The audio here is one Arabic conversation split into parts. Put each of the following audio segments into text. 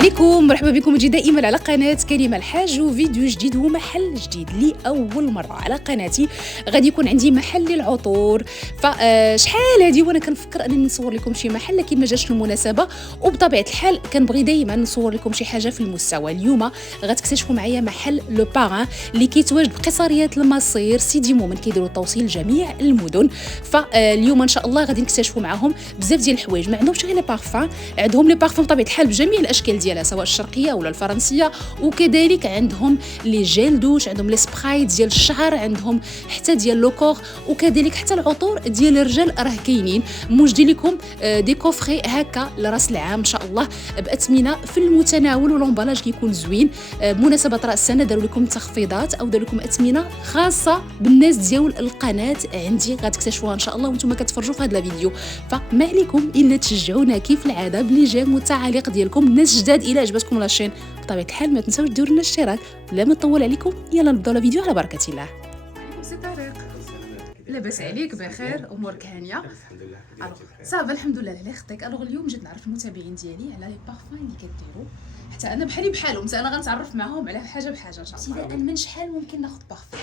عليكم، مرحبا بكم دائما على قناه كريمه الحاج وفيديو جديد ومحل جديد. لاول مره على قناتي غادي يكون عندي محل للعطور. فشحال هذه وانا كنفكر انني نصور لكم شي محل، لكن ما جاش المناسبه، وبطبيعه الحال كنبغي دائما نصور لكم شي حاجه في المستوى. اليوم غتكتشفوا معايا محل لو باران اللي كيتواجد بقصريه المصير سيدي مومن، كيديروا التوصيل لجميع المدن. فاليوم ان شاء الله غادي نكتشفوا معاهم بزاف ديال الحوايج. ما عندهمش غير لي بارفان، عندهم لي بارفان بطبيعه الحال بجميع الاشكال ديالها، سواء الشرقيه ولا الفرنسيه، وكذلك عندهم لي جيل دوش، عندهم لي سبراي ديال الشعر، عندهم حتى ديال لوكور، وكذلك حتى العطور ديال الرجال راه كاينين. موجدين لكم دي كوفري هكا لراس العام ان شاء الله باثمنه في المتناول، والامبالاج كيكون زوين. بمناسبه راس السنه داروا لكم تخفيضات او داروا لكم اثمنه خاصه بالناس ديال القناه عندي، غتكتشفوها ان شاء الله وانتم كتفرجوا في هذا الفيديو. فما عليكم الا تشجعونا كيف العاده بلي جيم والتعاليق ديالكم. الناس جداد الى عجبتكم لاشين بطبيعه الحال ما تنساوش ديروا لنا الاشتراك. بلا ما نطول عليكم يلا نبداو الفيديو على بركه الله. عليكم سي طارق، لاباس عليك؟ بخير؟ امورك هانيه؟ الحمد لله. صافي الحمد لله على خطيك. الوغ اليوم جيت نعرف المتابعين ديالي على لي بارفان اللي كديروا، حتى انا بحالي بحالهم، حتى انا غنتعرف معاهم على حاجه بحاجه ان شاء الله. ابتداء من شحال ممكن ناخذ بارفان؟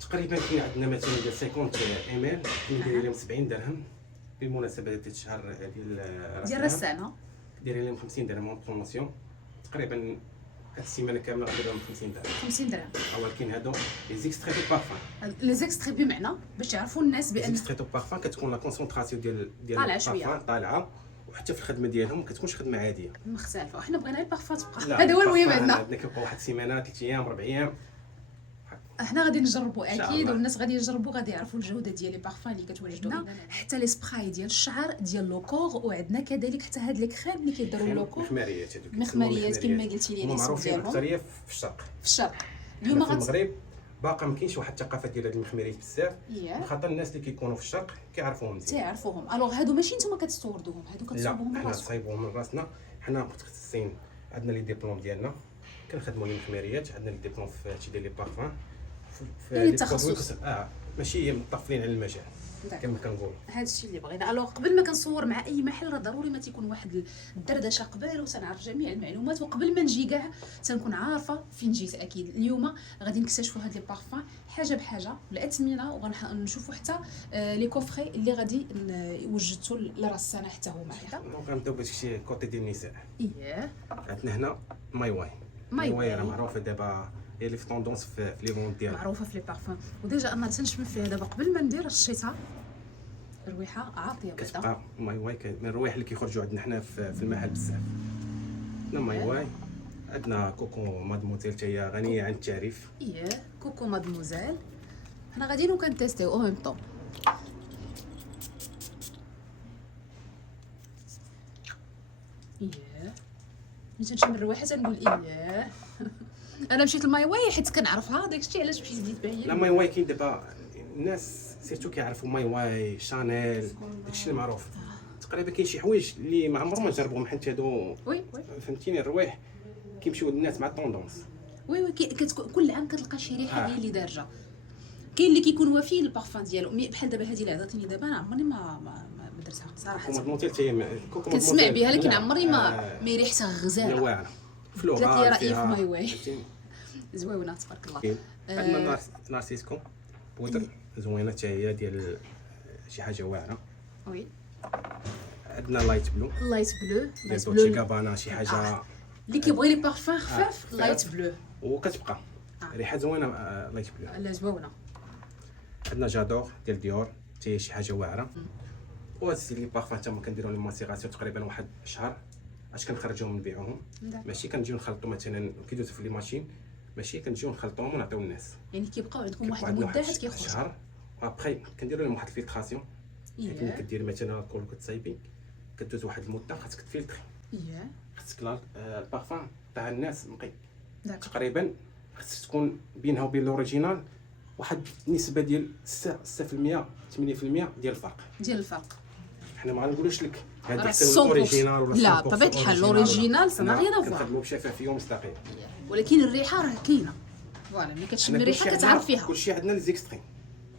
تقريبا كاين عندنا مثلا ديال 50 امال كندير لهم 70 درهم. بالمناسبه هذا الشهر ديال راس السنه داير لهم 50 درهم اون بروموسيون. تقريبا هاد السيمانه كامله غندير لهم 50 درهم. 50 درهم. ولكن هادو لي زيكستري دو بارفان، لي زيكستري بمعنى باش يعرفوا الناس بان لي زيكستري دو بارفان كتكون لا كونسونطراسيون ديال طالعة شوية. البارفان طالعه، وحتى في الخدمه ديالهم ما كتكونش خدمه عاديه مختلفه، وحنا بغينا البارفان تبقى لا، هذا هو المهم البارفان عندنا. عندنا كيبقاو واحد السيمانه 3 ايام 4 ايام. احنا غادي نجربوا شاء اكيد، الله. والناس غادي يجربوا غادي يعرفوا الجوده ديال لي بارفان اللي كتواجدوا هنا، حتى لي سبراي ديال الشعر ديال لوكور، وعندنا كذلك حتى هاد لي كريم اللي كيديروا لوكور، مخماريات. هذوك مخماريات كما قلتي لي، هما الاسم معروفين ديالهم اكثريه في الشرق. في الشرق. اليوم اليوم في المغرب باقا ما كاينش واحد الثقافه ديال هاد المخماريات بزاف، خاطر الناس اللي كيكونوا في الشرق كيعرفوهم مزيان، تعرفوهم. الوغ هادو ماشي نتوما كتستوردوهم، هادو كتصاوبوهم من لا حنا راسكم. صايبوهم من راسنا. حنا متخصصين، عندنا لي ديبلوم ديالنا كنخدموا لي المخماريات، عندنا لي ديبلوم في هادشي ديال لي بارفان يعني لي التخصص. ماشي متطفلين على المجال كما كنقولوا. هذا الشيء اللي بغينا. الوغ قبل ما كنصور مع اي محل راه ضروري ما تيكون واحد الدردشه قبل، وتنعرف جميع المعلومات، وقبل ما نجي كاع تنكون عارفه فين جيت. اكيد اليوم غادي نكتشفوا هاد لي بارفان حاجه بحاجه بالاثمنه، وغنشوفوا حتى لي كوفري اللي غادي وجدتوا لراس السنه حتى هو معايا. دونك غنبداو بشي كوتي ديال النساء. اييه، عندنا هنا ماي واي راه معروفه دابا، هي اللي في طوندونس في لي فون ديالها، معروفه في لي بارفان، وديجا انا تنشم فيها دابا قبل ما ندير الشتاء، الريحه عاطيه بعدا. كتبقى ماي واي من الروايح اللي كيخرجوا عندنا حنا في المحل بزاف. عندنا ماي واي، عندنا كوكو مادموزيل حتى هي غنيه عن التعريف. اييه، كوكو مادموزيل. حنا غاديين وكنتيستيو او ميم طون. اييه، ملي تنشم الروايحه تنقول اييه. انا مشيت لماي واي حيت كنعرفها، داكشي علاش مشيت بديت بها هي. لا ماي واي كاين دابا الناس سيرتو كيعرفوا ماي واي، شانيل، داكشي اللي معروف. تقريبا كاين شي حوايج اللي ما عمرهم ما جربوهم، حيت هادو وي فهمتيني الروايح كيمشيو الناس مع الطوندونس. وي كل عام كتلقى شي ريحه هي اللي دارجه. كاين اللي كيكون وفي البارفان ديالو، بحال دابا هذه اللي عطاتني دابا انا عمرني ما درتها صراحه. كوكو مادموزيل حتى هي كنسمع بها لكن عمري ما ريحتها غزاله. واعره فلورال جات لي رايي في ماي واي فهمتيني. زوينه تبارك الله. عندنا نارسيسكو بودر زوينه حتى هي ديال شي حاجه واعره. وي، عندنا لايت بلو لايت بلو، ديال دوتشي غابانا، شي حاجه اللي كيبغي لي بارفان خفاف. لايت بلو وكتبقى ريحه زوينه. لايت بلو. لا زوينه. عندنا جادور ديال ديور حتى هي شي حاجه واعره. وهاد لي بارفان تما كنديروا لهم ماسيغاسيون تقريبا واحد شهر اش كنخرجوهم نبيعوهم، ماشي كنجيو نخلطوا مثلا كيدوزو في لي ماشين، ماشي كنجيو نخلطوهم ونعطيو الناس. يعني كيبقاو عندكم واحد المده حتى كيخرج شهر. ابخي كنديروا لهم واحد الفلتراسيون. يعني كدير مثلا كل كتصايبي كدوز واحد المده خاصك تفلتري. خاصك البارفان تاع الناس نقي تقريبا، خاصك تكون بينها وبين الاوريجينال واحد النسبه ديال 6% 8% ديال الفرق. حنا ما غنقولوش لك هذا احسن من الاوريجينال ولا لا، بطبيعه الحال الاوريجينال سما غير افوا، كنخدموا بشفافيه ومصداقيه، ولكن الريحه راه كاينه. فوالا ملي كتشم الريحه كتعرف فيها. كلشي عندنا لي زيكستري.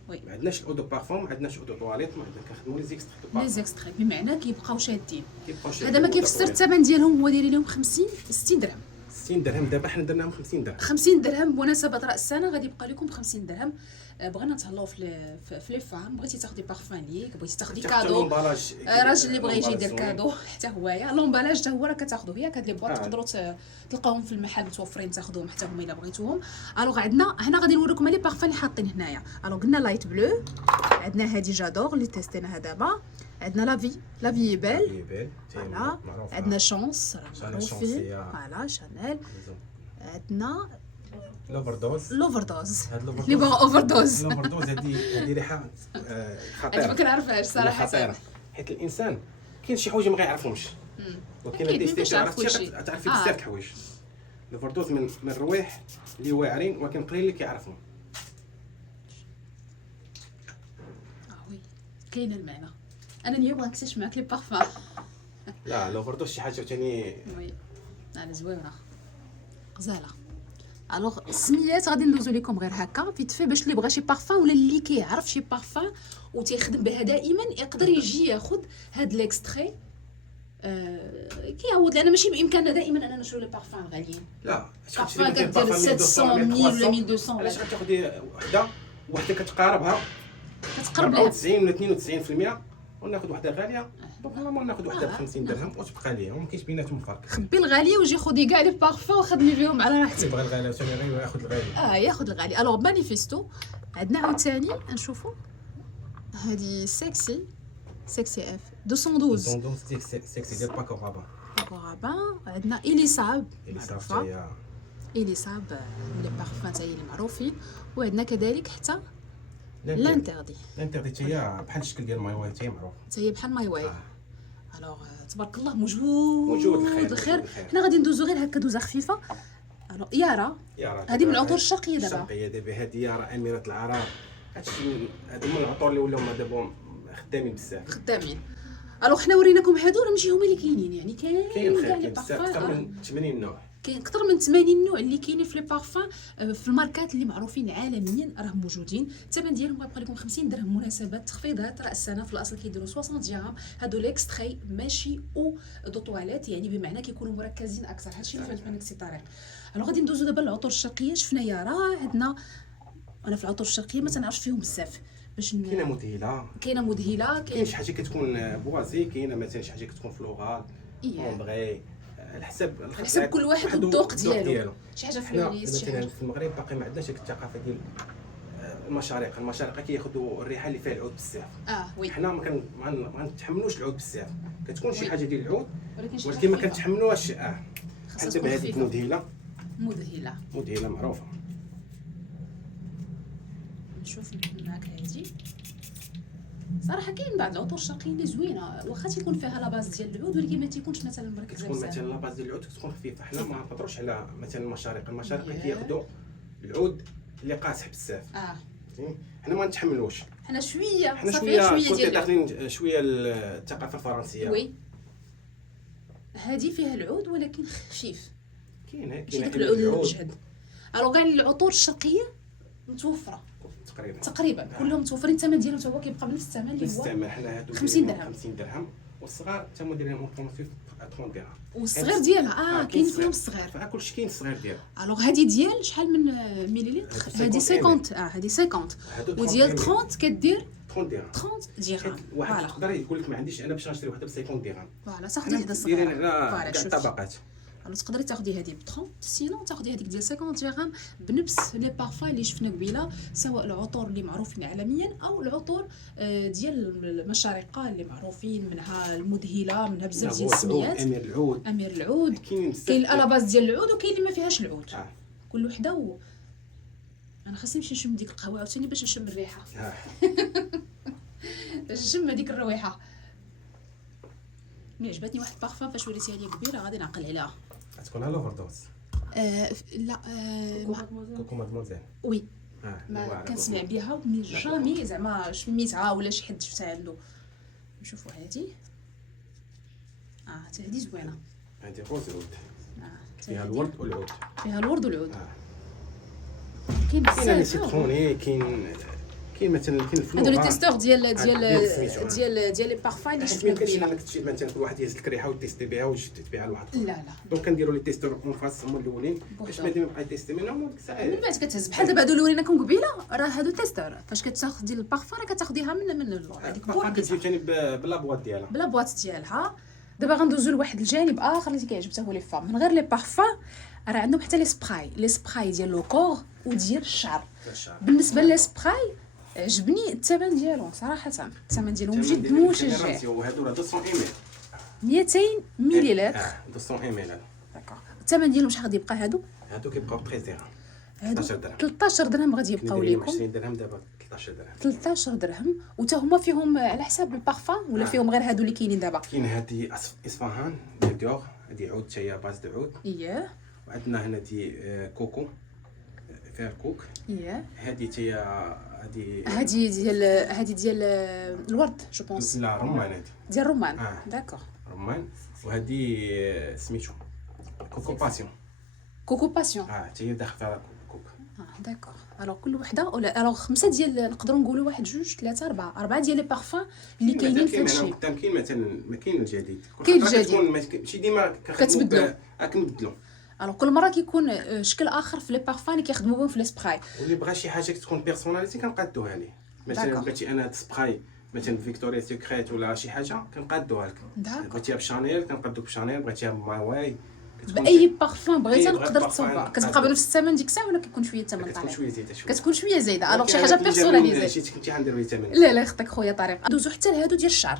وي ما عندناش الاودو بارفوم، ما عندناش اودو تواليت، ما عندنا كنخدموا لي زيكستري دو لي بارفوم. زيكستري بمعنى كيبقاو شادين. كيبقاو هذا ما كيفسر الثمن ديالهم، هو داير لهم 50 60 درهم. 60 درهم دابا حنا درناهم 50 درهم. 50 درهم بمناسبه راس السنه غادي يبقى لكم ب 50 درهم. بغينا نتهلاو في لي فام، بغيتي تاخدي بارفان ليك، بغيتي تاخدي كادو، راجل اللي بغى يجي يدير كادو حتى هويا لومبالاج حتى هو راه كتاخذو هي هاد لي بواط تقدروا تلقاوهم في المحل متوفرين تاخذوهم حتى هما الا بغيتوهم. الوغ عندنا هنا غادي نوريكم لي بارفان اللي حاطين هنايا. الوغ قلنا لايت بلو، عندنا هادي جادور اللي تيستيناها دابا، عندنا لافي بيل فوالا، عندنا شونس راه معروفين فوالا شانيل، عندنا لوفردوز اللي بغا اوفردوز. لوفردوز هذه ريحه خطيره. انا ما كنعرفهاش صراحه خطيره، حيت الانسان كاين شي حوايج ما غيعرفهمش، ولكن الديستيشن تعرفي بزاف د الحوايج. لوفردوز من الروايح اللي واعرين، ولكن قليل اللي كيعرفهم. وي كاين المعنى. انا اليوم غنكتشف معاك لي بارفان. لا لوفردوز شي حاجه ثاني. وي انا زوينه غزاله. الوغ السميات غادي ندوزو لكم غير هكا فيت في، باش اللي بغى شي بارفان ولا اللي كيعرف شي بارفان وتيخدم بها دائما يقدر يجي ياخذ هاد ليكستري. كيعاود لنا ماشي بامكاننا دائما اننا نشرو لي بارفان غاليين. لا بارفان كدير 700 1000 ولا 1200. علاش غتاخدي وحده كتقاربها كتقرب لها 90 ولا 92%، وناخذ وحده غاليه نورمالمون ناخذ وحده ب 50 درهم وتبقى ليا، وما كاينش بيناتهم فرق. خبي الغاليه وجي خدي كاع لي بارفان وخدمي بهم على راحتك. يبغى الغاليه ثاني غير ياخذ الغالي. ياخذ الغالي. الوغ مانيفيستو عندنا عاوتاني نشوفوا هذه سكسي اف 212 سكسي ديال باكو رابان. عندنا اليساب لي بارفان تاعي اللي معروفين، وعندنا كذلك حتى لانتردي حتى هي بحال الشكل ديال مايواي، حتى هي معروف، حتى هي بحال مايواي. الوغ تبارك الله موجود الخير. حنا غادي ندوزو غير هكا دوزه خفيفه. يارا هذه من العطور الشرقيه دابا. هذه يارا اميره العرب. هادشي هادو من العطور اللي ولاو دابا خدامين بزاف. الوغ حنا وريناكم هادو راه ماشي هما اللي كاينين، يعني كاين كاع لي بارفان اكثر من 80 نوع. كاين اكثر من 80 نوع اللي كاينين في لي بارفان في الماركات اللي معروفين عالميا راهم موجودين. الثمن ديالهم غيبقى لكم 50 درهم مناسبه تخفيضات راس السنه. في الاصل كيديروا 60 درهم. هادو ليكستري ماشي او دو تواليت، يعني بمعنى كيكونوا مركزين اكثر. هادشي اللي فهمت منك سي طارق. الوغ غادي ندوزو دابا للعطور الشرقيه. شفنا يارا، عندنا انا في العطور الشرقيه ما تنعرفش فيهم بزاف باش كاينه مذهله، كاين شي حاجه كتكون بوازي، كاينه مثلا شي حاجه كتكون فلوغال مونبغي، على حسب كل واحد والذوق ديالو. شي حاجه فلوريس، شي حاجه في المغرب باقي ما عندناش ديك الثقافه ديال المشارقه كياخذوا الريحه اللي فيها العود بزاف. وي حنا ما كنتحملوش العود بزاف، كتكون شي حاجه ديال العود ولكن ما كنتحملوهاش. بحال دابا هذيك مذهله معروفه. نشوف معاك هذه صراحه. كاين بعض العطور الشرقيه اللي زوينه واخا تيكون فيها لاباز ديال العود، ولكن ما تيكونش مثلا مركزه بزاف. مثلا لاباز ديال العود كتكون خفيفه. حنا ما نقدروش على مثلا المشارقه كياخذوا العود اللي قاصح بزاف. حنا ما نتحملوش. حنا شويه ديال داخلين شويه الثقافه الفرنسيه. وي هذه فيها العود ولكن خفيف، كاين داك العود المجهد. الوغ كاع العطور الشرقيه متوفره تقريبا كلهم متوفرين. الثمن ديالهم حتى هو كيبقى بنفس الثمن اللي هو حنا هادو 50 درهم. والصغار الثمن ديالهم بروموسيون 30 درهم. والصغير ديالها كاين فيهم الصغير، كلشي كاين الصغير ديالها. الوغ هذه ديال شحال من مليلتر؟ هذه 50 هذه 50 وديال 30 كدير 30 درهم. 30 درهم. واحد يقدر يقول لك ما عنديش انا باش نشري وحده ب 50 درهم. فوالا تاخذي وحده صغيره. دايرين على كاع الطبقات. تقدري تاخدي هذه ب 30، سينو تاخدي هذيك ديال 50 درهم بنفس لي بارفان اللي شفنا قبيله، سواء العطور اللي معروفين عالميا او العطور ديال المشارقه اللي معروفين منها المذهله، منها بزاف ديال السميات. امير العود كاين الالاباز ديال العود وكاين اللي ما فيهاش العود. كل وحده انا خاصني نمشي نشم ديك القهوه عاوتاني باش نشم الريحه. باش نشم هذيك الرويحه. ملي عجبتني واحد بارفان فاش وريتيها لي قبيله غادي نعقل عليها. تكون على لوفردوز. لا كوكو مادموزيل. وي ما كنسمع بها مي جامي زعما شميتها ولا شي حد شفتها عنده. نشوفوا هذه. حتى هذه زوينه. هذه روز العود. فيها الورد والعود. فيها الورد والعود. كاين السيتروني، كاين كاين مثلا كاين الفلوغ هادو لي تيستور ديال لي بارفان اللي شفنا قبيله. ما كنتش مثلا كل واحد يهز لك ريحه وتيستي بها وتجي تبيعها لواحد. لا دونك كنديروا لي تيستور اون فاس هما الاولين باش ما يبقى يتيستي منهم ديك الساعه. من بعد كتهز بحال دابا هادو اللي وريناكم قبيله راه هادو تيستور. فاش كتاخذ ديال البارفان راه كتاخذيها من اللور هذيك بوحدها كتجي ثاني بلا بواط ديالها بلا بواط ديالها. دابا غندوزو لواحد الجانب اخر اللي كيعجب حتى هو لي فام. من غير لي بارفان راه عندهم حتى لي سبراي ديال لو كور وديال الشعر. بالنسبه لي سبراي عجبني الثمن ديالهم صراحه. الثمن ديالهم جد مشجع. وهادو راه 200 ام 200 مليلتر 200 ام هذا. داكوغ. الثمن ديالهم شحال غادي يبقى هادو كيبقاو ب 13 درهم. هادو 13 درهم 13 درهم غادي يبقاو لكم. 20 درهم دابا 13 درهم 13 درهم. وتا هما فيهم على حساب البارفان ولا فيهم غير هادو اللي كاينين دابا؟ كاين هادي اصفهان ديال ديور، هادي عود حتى هي باز دو عود. اييه. وعندنا هنا دي كوكو فيها الكوك. اييه. هادي حتى هادي ديال الورد جو بونس. لا رمان هادي ديال الرمان. داكوغ. رمان. وهادي سميتو كوكو باسيون. كوكو باسيون. حتى هي داخل فيها كوك. داكوغ. الوغ كل وحده ولا الوغ 5 ديال نقدروا نقولوا 1 2 3 4 ديال لي بارفان اللي كاينين في هادشي. كاين مثلا ما كاين الجديد. كاين الجديد ماشي ديما كتبدلوا. كنبدلوا. الوغ كل مره كيكون شكل اخر في لي بارفان اللي كيخدموا بهم في لي سبراي. واللي بغى شي حاجه تكون بيرسوناليتي كنقادوها ليه. مثلا بغيتي انا هاد سبراي مثلا فيكتوريا سيكريت ولا شي حاجه كنقادوها لك. بغيتيها بشانيل كنقادوك بشانيل، بغيتيها بماواي باي بارفان بغيتها نقدر تصوبها. كتبقى بنفس الثمن ديك الساعه ولا كيكون شويه الثمن طالع؟ كتكون شويه زايده. الوغ شي حاجه بيرسوناليزي. شي كنتي غندير بها الثمن. لا يخطيك خويا طارق. ندوزو حتى لهادو ديال الشعر.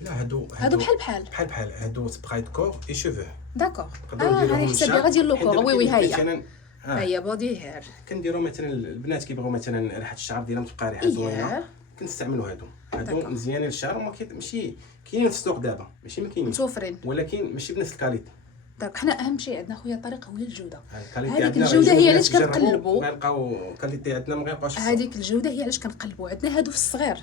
لا هادو بحال هادو سبراي كور اي شوفو. داكوغ. هاي حسابي غا ديال لوكور. وي ها هي بودي هير. كنديروا مثلا البنات كيبغيو مثلا ريحه الشعر ديالهم تبقى ريحه زوينه كنستعملوا هادو مزيانين للشعر. ماشي كاينين في السوق دابا، ماشي ما كاينينش متوفرين، ولكن ماشي بنفس الكاليتي. داك حنا اهم شيء عندنا خويا طارق هو الجوده. هذيك الجوده هي علاش كنقلبوا. غنلقاو كاليتي عندنا ما غيبقاوش. هذيك الجوده هي علاش كنقلبوا. عندنا هادو في الصغير.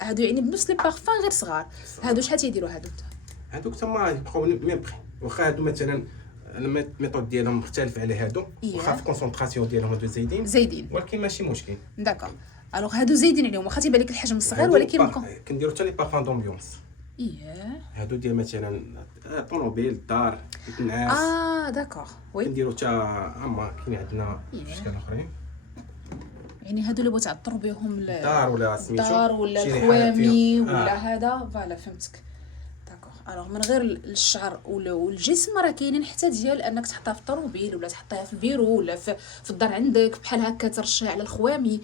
هادو يعني بنفس لي بارفان غير صغار. هادو شحال تيديروا هادوك تما يبقاو ميم بخي. واخا هادو مثلا الميثود ديالهم مختلف على هادو، واخا الكونسونطراسيون ديالهم هادو زايدين ولكن ماشي مشكل. داكوغ. الوغ هادو زايدين عليهم واخا تيبان لك الحجم الصغير ولكن كنديروا حتى لي بارفان دومبيونس. هادو ديال مثلا طوموبيل الدار النعاس. داكوغ. وي كنديروا حتى اما كاين عندنا اشكال اخرين. يعني هادو اللي بغيت تعطروا بهم الدار ولا سميتو الدار ولا الخوامي ولا هذا فوالا فهمتك. الوغ من غير الشعر والجسم راه كاينين حتى ديال انك تحطها في الطروبيل ولا تحطيها في البيرو ولا في الدار عندك بحال هكا ترشيها على الخوامي.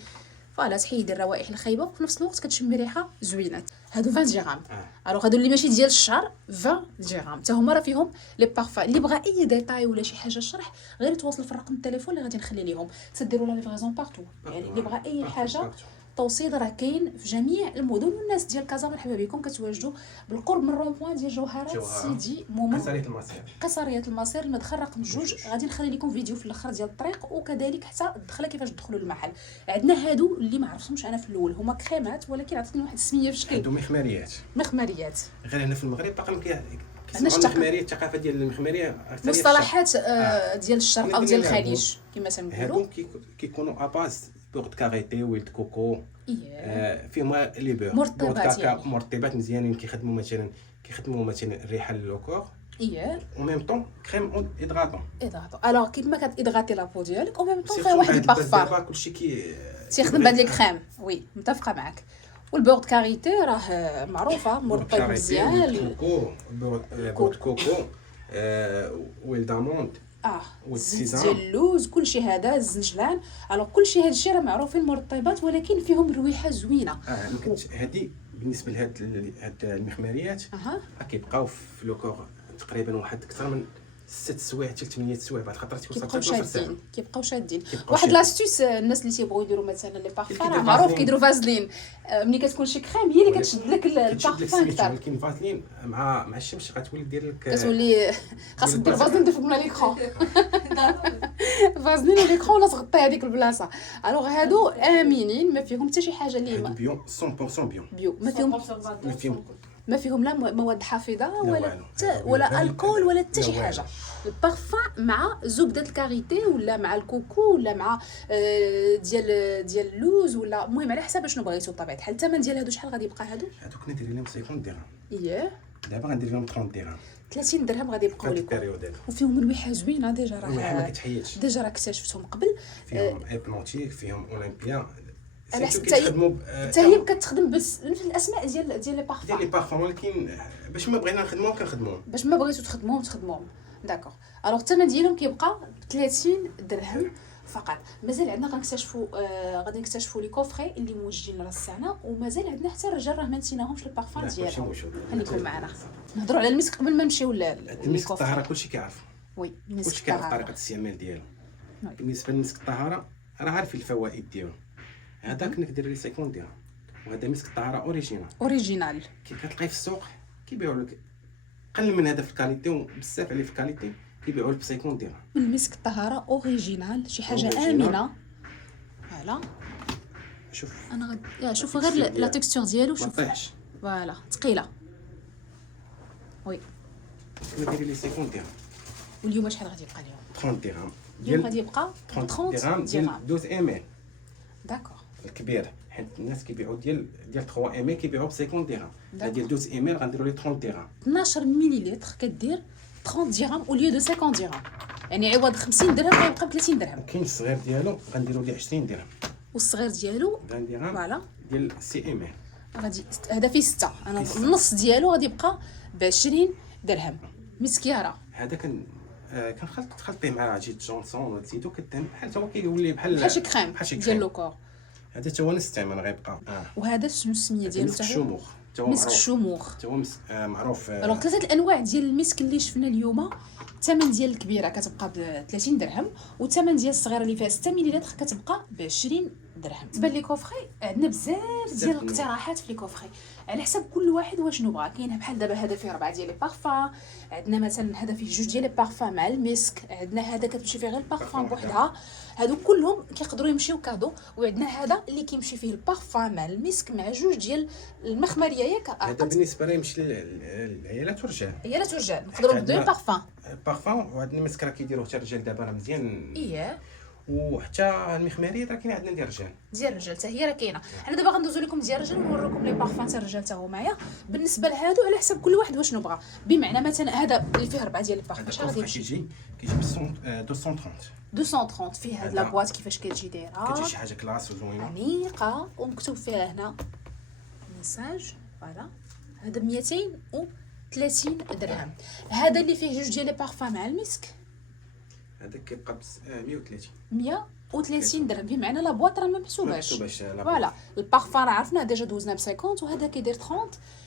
فوالا تحيد الروائح الخايبه وفي نفس الوقت كتشمي ريحه زوينات. هادو 20 درهم. الوغ هادو اللي ماشي ديال الشعر 20 درهم حتى هما راه فيهم لي بارفان. اللي بغى اي ديتاي ولا شي حاجه شرح غير يتواصل في الرقم التليفون اللي غادي نخلي ليهم. تديروا لا ليفريزون بارتو. يعني اللي بغى اي حاجه التوصيل راه كاين في جميع المدن. والناس ديال كازا مرحبا بكم. كتواجدوا بالقرب من الرومبوان ديال جوهرات سيدي مومن قصريه المصير المدخل رقم 2. غادي نخلي لكم فيديو في الاخر ديال الطريق وكذلك حتى الدخله كيفاش تدخلوا للمحل. عندنا هادو اللي ما عرفتهمش انا في الاول هما كريمات ولكن عطيتني واحد السميه في شكل هادو مخمريات. غير هنا في المغرب باقي كيسمعوا المخمريه. الثقافه ديال المخمريه مصطلحات ديال الشرق او ديال الخليج كما تنقولوا. هادو كيكونوا اباز بورد كاريتي ويلد كوكو. فيهم لي بور مرطبات مزيانين كيخدموا مثلا الريحه للكور. او ميم طون كريم ايدغاطون. الوغ كيما كتيدغاطي لابو ديالك او ميم طون فيها واحد البارفان كلشي تيخدم بهاد لي كريم. وي متفقه معك. والبورد كاريتي راه معروفه مرطب مزيان. بورد كوكو ويل داموند والزيت ديال اللوز كلشي هذا الزنجلان. الوغ كلشي هذا الشيء راه معروفين مرطبات ولكن فيهم رويحه زوينه. هذه بالنسبه لهاد المخمريات كيبقاو في لوكور تقريبا واحد اكثر من 6 سوايع حتى 8 سوايع. بعد خطرات كيبقاو شادين. واحد لاستيس الناس اللي تيبغيو يديروا مثلا لي بارفان معروف كيديروا فازلين. ملي كتكون شي كريم هي اللي كتشد لك البارفان اكثر. ولكن فازلين مع الشمس غتولي دير لك كتولي خاصك دير فازلين دير فوق من ليكرون. فازلين ليكرون ولا تغطي هذيك البلاصه. الوغ هادو امينين ما فيهم حتى شي حاجه اللي بيو 100% بيو ما فيهم ما فيهم لا مواد حافظه والو. ولا الكول ولا حتى شي حاجه. البارفان مع زبده الكاريتي ولا مع الكوكو ولا مع ديال اللوز ولا المهم على حسب شنو بغيتو بطبيعه الحال. الثمن ديال هادو شحال غادي يبقى هادو؟ هادوك ندير لهم 50 درهم. اييه دابا غندير لهم 30 درهم. 30 درهم غادي يبقاو هاد لكم، البيريود هذا وفيهم ريحه زوينه ديجا ما كتحيدش. ديجا راه اكتشفتهم قبل. فيهم ايبنوتيك، فيهم اولمبيا، على حسب كيخدموا حتى هي كتخدم بس في الاسماء ديال لي ديال بارفان. لي بارفون، ولكن باش ما بغينا نخدموهم كنخدموهم. باش ما بغيتو تخدموهم داكوغ. الوغ الثمن ديالهم كيبقى ب 30 درهم فقط. مازال عندنا غادي نكتشفوا لي كوفري اللي موجدين راس السنه، ومازال عندنا حتى الرجال راه ما نسيناهمش البارفان ديالهم. خليكم معنا نهضروا على المسك قبل ما نمشيو المسك الطهاره كلشي كيعرف. وي كلشي كيعرف طريقه الاستعمال ديالو. بالنسبه للمسك الطهاره راه عارفين الفوائد ديالو. هذاك كندير ليه 50 درهم، وهذا مسك الطهاره اوريجينال كي كتلقاي في السوق كيبيعوا لك قل من هذا في الكاليتي وبزاف عليه في الكاليتي كيبيعوا لك ب 50 درهم. المسك الطهاره اوريجينال شي حاجه امنه. فوالا شوف انا شوف غير لا تكستور ديالو، شوف فوالا ثقيله. وي كندير ليه 50 درهم. واليوم شحال غادي يبقى اليوم؟ 30 درهم. اليوم غادي يبقى 30 درهم ديال 12 ام ال داكوغ الكبير، حيت الناس كيبيعوا ديال 3 ام ال كيبيعوا ب 50 درهم. هذا ديال 12 ام ال غنديروا ليه 30 درهم. 12 مليلتر كدير 30 درهم او ليو دو 50 درهم، يعني عوض 50 درهم غيبقى ب 30 درهم. كاين الصغير ديالو غنديروا ليه 20 درهم، والصغير ديالو غنديرها فوالا ديال 6 ام ال غادي هذا فيه 6. انا النص ديالو غادي يبقى ب 20 درهم. مسكياره هذا كنخلطيه مع جيت جونسون ولا زيتو كدهن بحال تا هو كيولي بحال شي كريم ديال لوكور. هذا تا هو نستعمل غيبقى. وهذا شنو السميه ديالو؟ مسك الشموخ. مسك الشموخ تا هو معروف. الوغ 3 الانواع ديال المسك اللي شفنا اليوم. الثمن ديال الكبيره كتبقى ب 30 درهم، والثمن ديال الصغيره اللي فيها 6 مليلتر كتبقى ب 20 درهم. بالنسبه لي كوفري عندنا بزاف ديال الاقتراحات في لي كوفري على حسب كل واحد واشنو بغا. كاين بحال دابا هذا فيه 4 ديال لي بارفان، عندنا مثلا هذا فيه 2 ديال لي بارفان مع المسك، عندنا هذا كتمشي فيه غير البارفان بوحدها. هادو كلهم كيقدروا يمشيو كادو. وعندنا هذا اللي كيمشي فيه البارفان مع المسك مع 2 ديال المخمريه. ياك هذا بالنسبه لي يمشي للعيالات والرجال. عيالات والرجال نقدروا نبداو بارفان. وعندنا المسك راه كيديروه حتى الرجال دابا راه مزيان. اييه وحتى المخماريه راه كاين عندنا ديال الرجال. ديال الرجال حتى هي راه كاينه. حنا دابا غندوزو لكم ديال الرجال ونوريكم لي بارفان تاع الرجال حتى هو معايا. بالنسبه لهادو على حسب كل واحد واشنو بغا. بمعنى مثلا هذا اللي فيه 4 ديال البارفان شحال غادي يمشي؟ كيجي ب 230 فيه هاد لابواط كيفاش كتجي دايره، كتجي شي حاجه كلاس وزوينه عميقه ومكتوب فيها هنا ميساج. فوالا هذا ب 230 درهم. هذا اللي فيه 2 ديال لي بارفان مع المسك هذا كيبقى ب 130 درهم. بمعنى لا بواط راه ما محسوباش. فوالا البارفان راه عرفنا ديجا دوزنا ب 50 وهذا كيدير 30،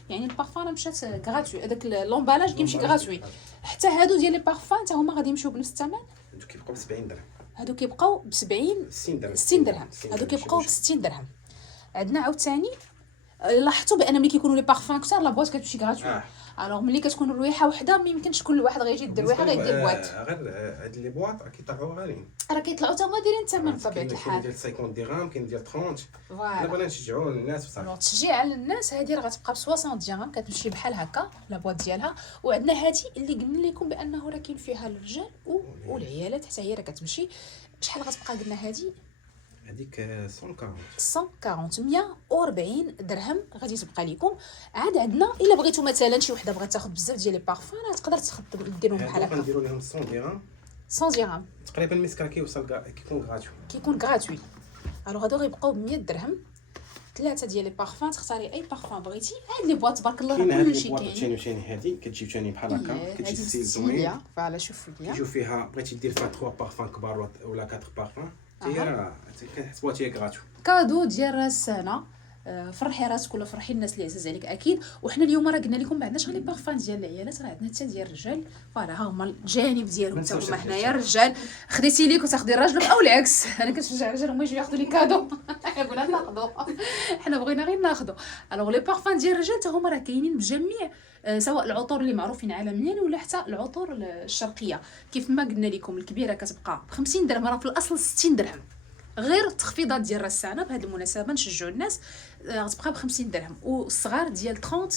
يعني البارفان راه مشات غراتوي. هذاك لومبالاج كيمشي غراتوي. حتى هادو ديال لي بارفان حتى هما غادي يمشيو بنفس الثمن. هادو كيبقاو ب 70 درهم. هادو كيبقاو ب 60 درهم. هادو كيبقاو ب 60 درهم. عندنا عاوتاني لاحظتوا بان ملي كيكونوا لي بارفان كثار لا بواط كتمشي غراتوي. الوغ ملي كتكون الريحه وحده ما يمكنش كل واحد غيجي يدير ريحه غيدير بواط. غير هاد لي بواط كيطلعوا غاليين، راه كيطلعوا حتى هما دايرين الثمن بطبيعه الحال. كاين ديال 50 درهم، كاين ديال 30. فوالا دابا نشجعوا الناس وصافي. تشجيع على الناس. هذه راه غتبقى ب 60 درهم كتمشي بحال هكا لا بواط ديالها. وعندنا هذه اللي قلنا لكم بانه راه كاين فيها الرجال والعيالات حتى هي راه كتمشي. شحال غتبقى قلنا هذيك 140 140 درهم غادي تبقى لكم. عاد عندنا الا بغيتو مثلا شي وحده بغات تاخذ بزاف ديال لي بارفان تقدر ديرهم بحال هكا. غنديروا لهم 100 درهم 100 درهم تقريبا. المسك راه كيكون غراتوي. الوغ هادو غيبقاو ب 100 درهم. 3 ديال لي بارفان تختاري اي بارفان بغيتي. هاد لي بواط تبارك الله راه كلشي كاين. ثاني هذه كتجي ثاني بحال هكا كتجي ستيل زوين. فوالا شوفوا ليا كيجيو فيها بغيتي دير فيها 3 بارفان كبار ولا 4 بارفان هي راه كتحسبوها هي غراتوي. كادو ديال راس السنه. فرحي راسك ولا فرحي الناس اللي عزاز عليك اكيد. وحنا اليوم راه قلنا لكم ما عندناش غير لي بارفان ديال العيالات، راه عندنا حتى ديال الرجال. فوالا ها هما الجانب ديالهم حتى هما. حنايا الرجال خديتي ليك وتاخدي راجلك او العكس. انا كنشجع الرجال هما يجيو ياخذوا لي كادو. قلنا ناخذوا حنا بغينا غير ناخذوا. الوغ لي بارفان ديال الرجال حتى هما راه كاينين بجميع سواء العطور اللي معروفين عالميا ولا حتى العطور الشرقيه. كيف ما قلنا لكم الكبيره كتبقى ب 50 درهم، راه في الاصل 60 درهم. غير التخفيضات ديال راس السنه بهذه المناسبه نشجعوا الناس غتبقى ب 50 درهم. والصغار ديال 30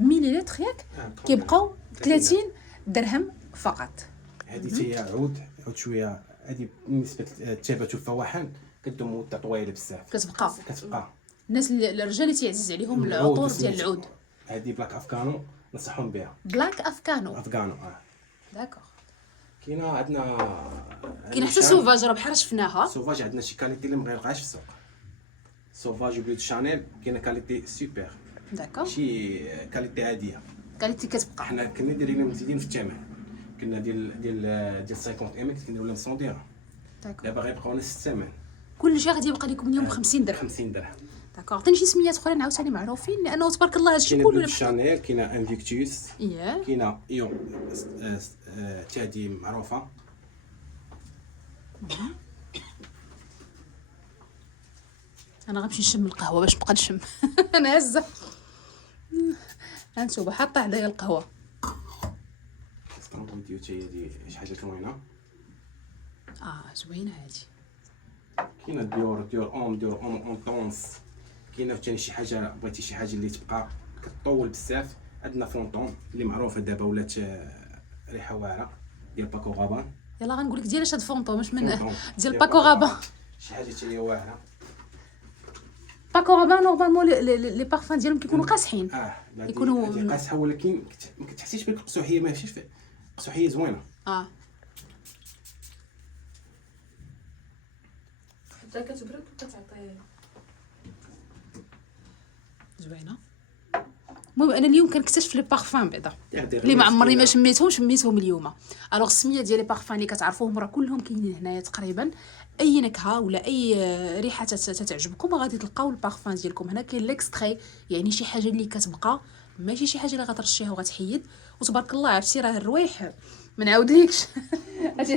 مليلتر ياك كيبقاو 30 درهم فقط. هذه هي عود شويه. هذه بالنسبه للثبات والفواحن كدوم مده طويله بزاف كتبقى الناس الرجال اللي تيعزز عليهم العطور ديال العود. هذه بلاك افغانو نصحهم بها. بلاك افغانو داكوغ. كاينه عندنا حتى سوفاج راه بحال شفناها. سوفاج عندنا شي كاليتي اللي مغيلقاش في السوق. سوفاج وبيوت شانيل كاينه كاليتي سوبر داكوغ، شي كاليتي عاديه كاليتي كتبقى. حنا كنا دايرين مزيدين في الثمن، كنا ديال 50 ام كنا ولا 100 درهم. دابا غيبقاو نفس الثمن. كل شيء غادي يبقى لكم اليوم ب 50 درهم. 50 درهم داكوغ. عطيني شي سميات اخرين عاوتاني معروفين لانه تبارك الله هادشي كله. كاين شانيل، كاينه انفيكتوس، كاينه ايون تادي معروفه. انا غنمشي نشم القهوه باش نبقى نشم. انا هزه هانتوما حاطه عندي القهوه. ستامبو ديال هادي شي حاجه زوينه. زوينه هادي. كاينه ديور اون طونس. كاينه ثاني شي حاجه بغيتي شي حاجه اللي تبقى كطول بزاف. عندنا فونطون اللي معروفه دابا ولات ريحه واعره ديال باكو غابان. يلا غنقول لك ديال هاد فونطون مش من ديال باكو غابان. شي حاجه حتى هي واعره. باكو غابان نورمالمون لي بارفان ديالهم كيكونوا قاصحين. يكونوا قاصحه ولكن ما كتحسيش بالقسوحيه. ماشي قسوحيه زوينه. حتى كتبرد وكتعطي زوينه. المهم انا اليوم كنكتشف لي بارفان بعدا اللي ما عمرني ما شميتهم اليوم. الوغ السميه ديال لي بارفان اللي كتعرفوهم راه كلهم كاينين هنايا تقريبا. اي نكهه ولا اي ريحه تتعجبكم غادي تلقاو البارفان ديالكم هنا. كاين ليكستري يعني شي حاجه اللي كتبقى ماشي شي حاجه اللي غترشيها وغتحيد. وتبارك الله عرفتي راه الروايح ما نعاودليكش.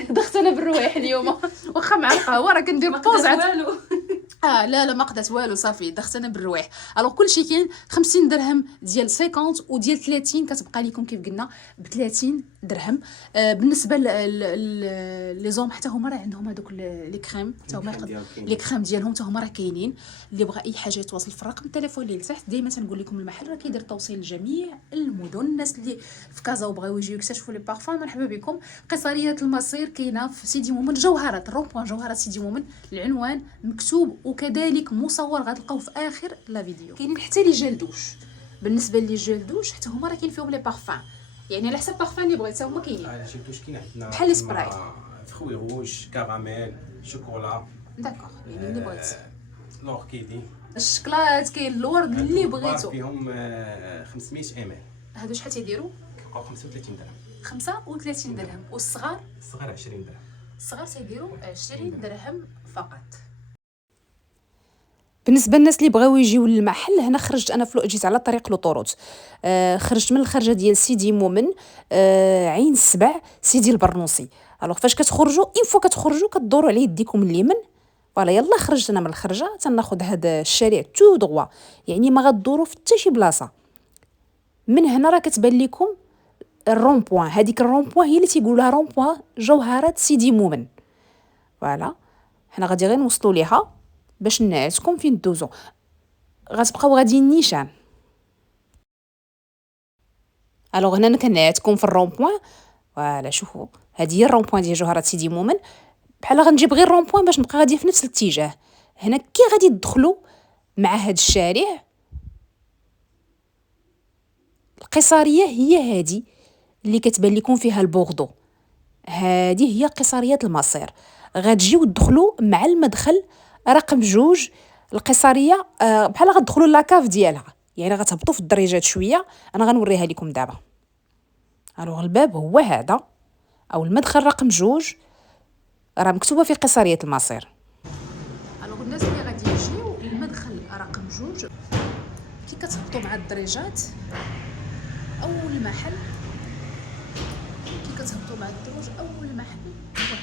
دخت انا بالروايح اليوم واخا مع القهوه راه كندير بوز والو. لا ما قدرت والو صافي دخت انا بالروايح. الوغ كلشي كاين 50 درهم ديال 50 وديال 30 كتبقى لكم كيف قلنا ب 30 درهم. بالنسبه لي زوم حتى هما راه عندهم هذوك لي كريم حتى هما لي كريم ديالهم حتى هما راه كاينين. اللي بغى اي حاجه يتواصل في الرقم التليفون اللي لتحت. ديما تنقول لكم المحل راه كيدير توصيل لجميع المدن. الناس اللي في كازا وبغاو يجيو يكتشفوا لي بارفان مرحبا بكم. قصريه المصير كاينه في سيدي مومن جوهرات الرومبوان جوهرات سيدي مومن. العنوان مكتوب وكذلك مصور غتلقاوه في اخر لا فيديو. كاينين حتى لي جيل دوش. بالنسبه لي جيل دوش حتى هما راه كاين فيهم لي بارفان يعني على حسب بارفان اللي بغيت هما كاينين. جيل دوش كاين عندنا بحال سبراي فخوي روج كراميل شوكولا. داكوغ يعني اللي بغيت. لوركيدي الشكلاط كاين الورد اللي بغيتو. فيهم 500 ام. هادو شحال تيديروا؟ كيبقاو 35 درهم. 35 درهم. والصغار؟ الصغار 20 درهم. الصغار تيديروا 20 درهم فقط. بالنسبه للناس اللي بغاو يجيو للمحل هنا خرجت انا جيت على طريق لوطوروت. خرجت من الخرجه ديال سيدي مومن عين السبع سيدي البرنوسي. الوغ فاش كتخرجوا فوا كتخرجوا كدوروا على يديكم اليمين. فوالا يلا خرجت انا من الخرجه تناخذ هذا الشارع تو دغوا يعني ما غدوروا في حتى شي بلاصه. من هنا راه كتبان لكم الرومبوان. هذيك الرومبوان هي اللي تيقولوها رومبوان جوهرات سيدي مومن. فوالا حنا غادي غير نوصلوا ليها باش نعتكم فين دوزو. غتبقاو غاديين نيشان. الوغ هنا انا كنعتكم في الرومبوان. فوالا شوفوا هذه هي الرومبوان ديال جوهرات سيدي مومن. بحال غنجيب غير الرومبوان باش نبقى غاديه في نفس الاتجاه. هنا كي غادي تدخلوا مع هذا الشارع القصريه هي هذه اللي كتبان لكم فيها البوغدو. هذه هي قصريه المصير. غتجيو تدخلوا مع المدخل رقم 2 القصريه. بحال غتدخلوا لاكاف ديالها يعني غتهبطوا في الدرجات شويه. انا غنوريها لكم دابا. الوغ الباب هو هذا او المدخل رقم 2 راه مكتوبه في قصريه المصير. الوغ الناس اللي غادي يجيو المدخل رقم 2 كي كتهبطوا مع الدرجات اول محل. كي كتهبطوا مع الدروج اول محل هو